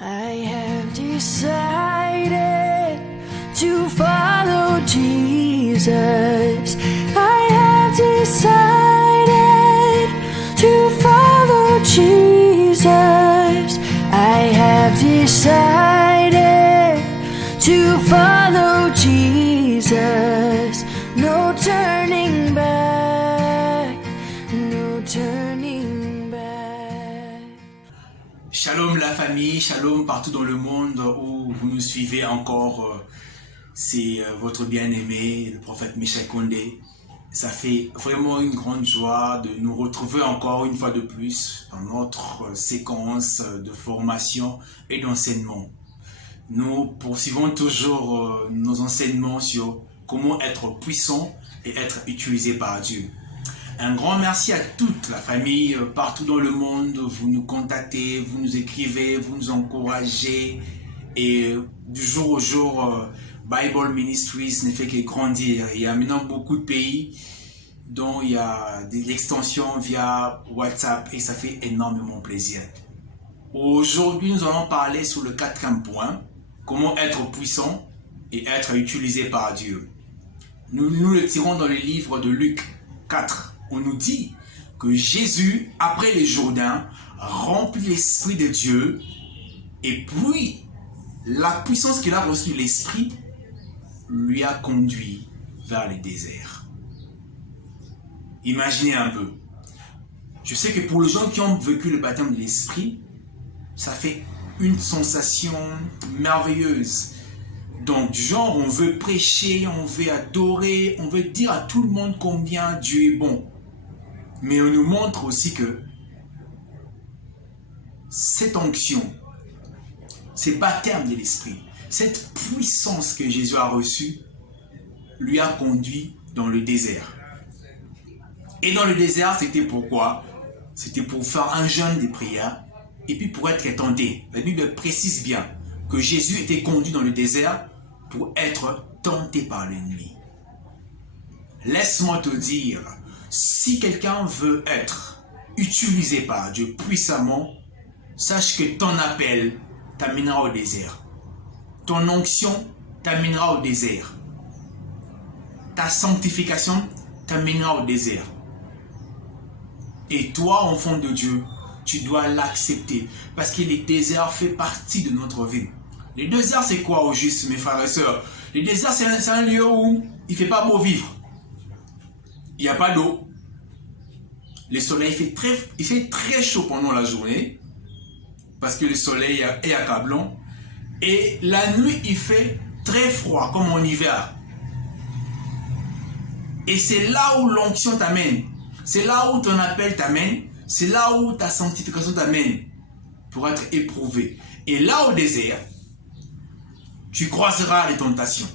I have decided to follow Jesus. I have decided to follow Jesus. I have decided to follow Jesus. No turning back, no turning back. Shalom la famille, shalom partout dans le monde où vous nous suivez encore. C'est votre bien-aimé, le prophète Michel Condé. Ça fait vraiment une grande joie de nous retrouver encore une fois de plus dans notre séquence de formation et d'enseignement. Nous poursuivons toujours nos enseignements sur comment être puissant et être utilisé par Dieu. Un grand merci à toute la famille partout dans le monde. Vous nous contactez, vous nous écrivez, vous nous encouragez. Et du jour au jour, Bible Ministries ne fait que grandir. Il y a maintenant beaucoup de pays dont il y a de l'extension via WhatsApp et ça fait énormément plaisir. Aujourd'hui, nous allons parler sur le 4e point. Comment être puissant et être utilisé par Dieu. Nous le tirons dans le livre de Luc 4. On nous dit que Jésus, après le Jourdain, remplit l'Esprit de Dieu et puis la puissance qu'il a reçue, l'Esprit, lui a conduit vers le désert. Imaginez un peu. Je sais que pour les gens qui ont vécu le baptême de l'Esprit, ça fait une sensation merveilleuse. Donc, du genre, on veut prêcher, on veut adorer, on veut dire à tout le monde combien Dieu est bon. Mais on nous montre aussi que cette onction, ce baptême de l'Esprit, cette puissance que Jésus a reçue, lui a conduit dans le désert. Et dans le désert, c'était pourquoi? C'était pour faire un jeûne de prière et puis pour être tenté. La Bible précise bien que Jésus était conduit dans le désert pour être tenté par l'ennemi. Laisse-moi te dire, si quelqu'un veut être utilisé par Dieu puissamment, sache que ton appel t'amènera au désert. Ton onction t'amènera au désert. Ta sanctification t'amènera au désert. Et toi, enfant de Dieu, tu dois l'accepter. Parce que le désert fait partie de notre vie. Le désert, c'est quoi au juste, mes frères et sœurs? Le désert, c'est un lieu où il ne fait pas beau vivre. Il n'y a pas d'eau. Le soleil fait très chaud pendant la journée. Parce que le soleil est accablant. Et la nuit, il fait très froid, comme en hiver. Et c'est là où l'onction t'amène. C'est là où ton appel t'amène. C'est là où ta sanctification t'amène. Pour être éprouvé. Et là au désert, tu croiseras des tentations.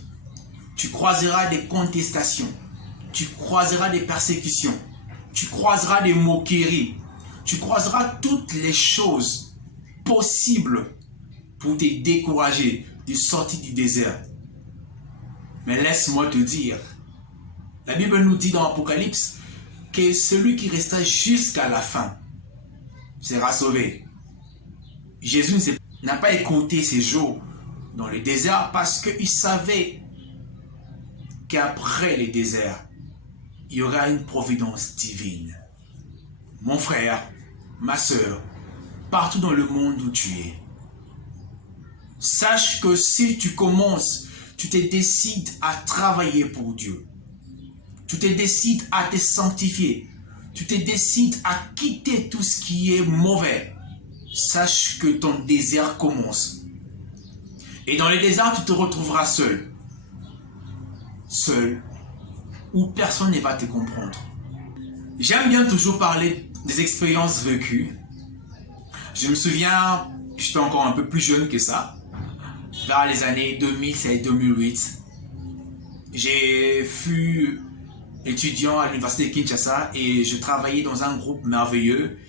Tu croiseras des contestations. Tu croiseras des persécutions. Tu croiseras des moqueries. Tu croiseras toutes les choses possibles pour te décourager de sortir du désert. Mais laisse-moi te dire, la Bible nous dit dans Apocalypse que celui qui resta jusqu'à la fin sera sauvé. Jésus n'a pas écouté ces jours dans le désert parce qu'il savait qu'après le désert, il y aura une providence divine. Mon frère, ma soeur, partout dans le monde où tu es, sache que si tu commences, tu te décides à travailler pour Dieu, tu te décides à te sanctifier, tu te décides à quitter tout ce qui est mauvais, sache que ton désert commence. Et dans le désert, tu te retrouveras seul. Seul, où personne ne va te comprendre. J'aime bien toujours parler des expériences vécues. Je me souviens, j'étais encore un peu plus jeune que ça, vers les années 2007-2008. J'ai fui étudiant à l'université de Kinshasa et je travaillais dans un groupe merveilleux.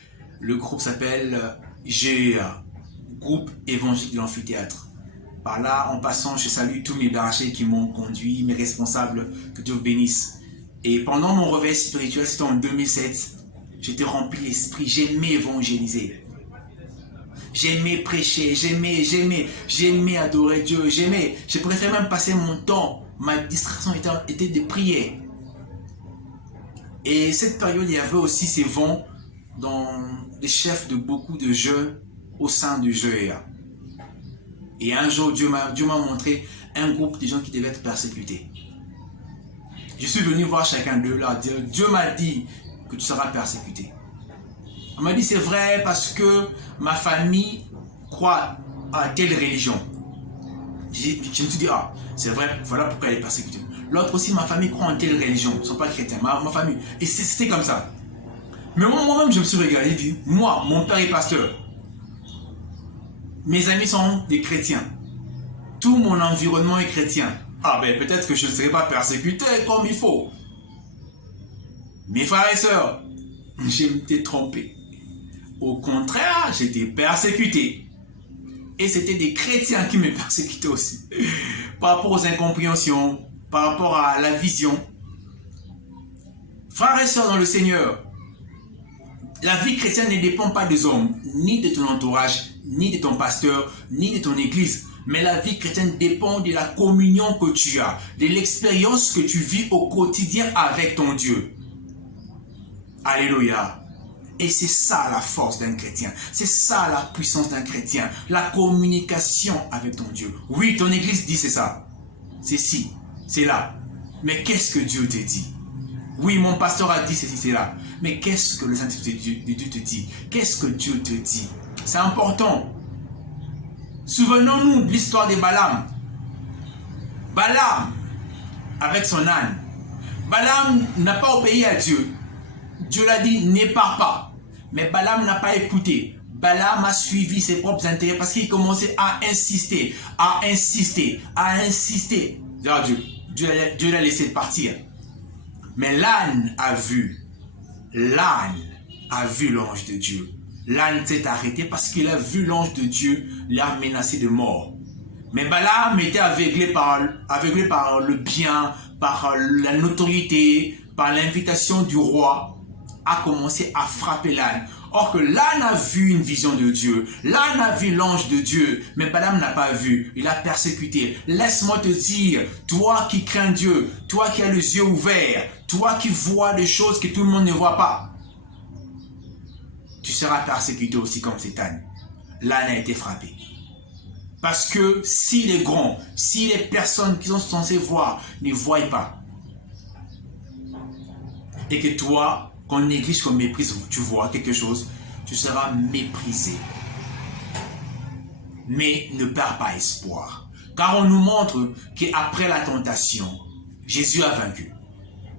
Le groupe s'appelle GEA, Groupe Évangélique de l'Amphithéâtre. Par là, en passant, je salue tous mes bergers qui m'ont conduit, mes responsables, que Dieu vous bénisse. Et pendant mon réveil spirituel, c'était en 2007, j'étais rempli d'esprit, j'aimais évangéliser. J'aimais prêcher, j'aimais adorer Dieu, j'aimais. Je préférais même passer mon temps. Ma distraction était de prier. Et cette période, il y avait aussi ces vents dans les chefs de beaucoup de jeux au sein du GEA. Et un jour, Dieu m'a montré un groupe de gens qui devaient être persécutés. Je suis venu voir chacun d'eux là, dire, Dieu m'a dit que tu seras persécuté. On m'a dit, c'est vrai parce que ma famille croit à telle religion. Je me suis dit, ah, c'est vrai, voilà pourquoi elle est persécutée. L'autre aussi, ma famille croit en telle religion, ils ne sont pas chrétiens, ma famille. Et c'était comme ça. Mais moi-même, je me suis regardé et dit, moi, mon père est pasteur. Mes amis sont des chrétiens. Tout mon environnement est chrétien. Ah ben peut-être que je ne serai pas persécuté comme il faut. Mes frères et sœurs, j'étais trompé. Au contraire, j'étais persécuté. Et c'était des chrétiens qui me persécutaient aussi. Par rapport aux incompréhensions, par rapport à la vision. Frères et sœurs dans le Seigneur, la vie chrétienne ne dépend pas des hommes, ni de ton entourage, ni de ton pasteur, ni de ton église. Mais la vie chrétienne dépend de la communion que tu as, de l'expérience que tu vis au quotidien avec ton Dieu. Alléluia. Et c'est ça la force d'un chrétien. C'est ça la puissance d'un chrétien. La communication avec ton Dieu. Oui, ton église dit c'est ça. C'est ci, c'est là. Mais qu'est-ce que Dieu te dit? Oui, mon pasteur a dit ceci, c'est là. Mais qu'est-ce que le Saint-Esprit de Dieu te dit? Qu'est-ce que Dieu te dit? C'est important. Souvenons-nous de l'histoire de Balaam. Balaam, avec son âne. Balaam n'a pas obéi à Dieu. Dieu l'a dit, ne pars pas. Mais Balaam n'a pas écouté. Balaam a suivi ses propres intérêts parce qu'il commençait à insister, à insister, à insister. Dieu l'a laissé partir. Mais l'âne a vu l'ange de Dieu. L'âne s'est arrêté parce qu'il a vu l'ange de Dieu l'a menacé de mort. Mais Balaam était aveuglé par le bien, par la notoriété, par l'invitation du roi, a commencé à frapper l'âne. Or que l'âne a vu une vision de Dieu, l'âne a vu l'ange de Dieu, mais Balaam n'a pas vu, il a persécuté. Laisse-moi te dire, toi qui crains Dieu, toi qui as les yeux ouverts, toi qui vois des choses que tout le monde ne voit pas, tu seras persécuté aussi comme cet âne. L'âne a été frappé. Parce que si les grands, si les personnes qui sont censées voir ne voient pas, et que toi, qu'on néglige, qu'on méprise, tu vois quelque chose, tu seras méprisé. Mais ne perds pas espoir. Car on nous montre qu'après la tentation, Jésus a vaincu.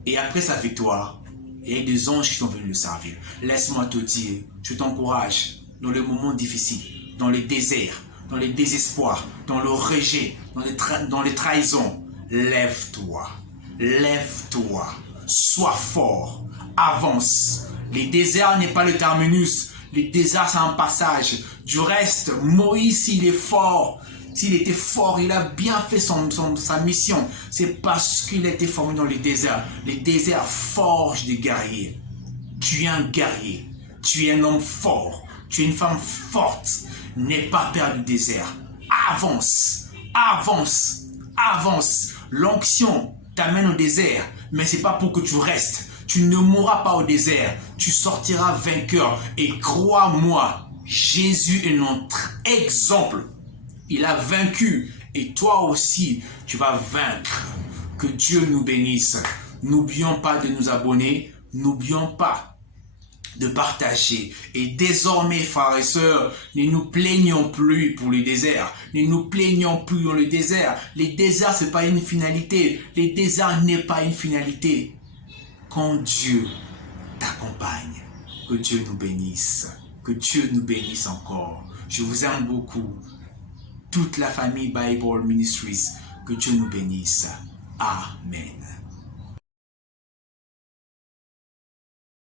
Et après sa victoire, il y a des anges qui sont venus le servir. Laisse-moi te dire, je t'encourage dans les moments difficiles, dans les déserts, dans les désespoirs, dans le rejet, dans les trahisons. Lève-toi, lève-toi, sois fort, avance. Les déserts n'est pas le terminus, les déserts c'est un passage. Du reste, Moïse, s'il est fort, s'il était fort, il a bien fait sa mission. C'est parce qu'il a été formé dans les déserts. Les déserts forgent des guerriers. Tu es un guerrier, tu es un homme fort, tu es une femme forte. N'aie pas peur du désert. Avance, avance, avance. L'onction t'amène au désert, mais c'est pas pour que tu restes. Tu ne mourras pas au désert, tu sortiras vainqueur. Et crois-moi, Jésus est notre exemple. Il a vaincu et toi aussi, tu vas vaincre. Que Dieu nous bénisse. N'oublions pas de nous abonner, n'oublions pas de partager. Et désormais, frères et sœurs, ne nous plaignons plus pour le désert. Ne nous plaignons plus dans le désert. Les déserts, ce n'est pas une finalité. Les déserts n'est pas une finalité. Quand Dieu t'accompagne, que Dieu nous bénisse. Que Dieu nous bénisse encore. Je vous aime beaucoup. Toute la famille Bible Ministries, que Dieu nous bénisse. Amen.